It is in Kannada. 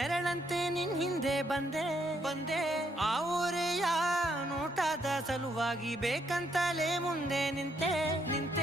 ನೆರಳಂತೆ ನಿನ್ ಹಿಂದೆ ಬಂದೆ ಬಂದೆ ಆ ಊರೆಯ ನೋಟದ ಸಲುವಾಗಿ ಬೇಕಂತಲೇ ಮುಂದೆ ನಿಂತೆ ನಿಂತೆ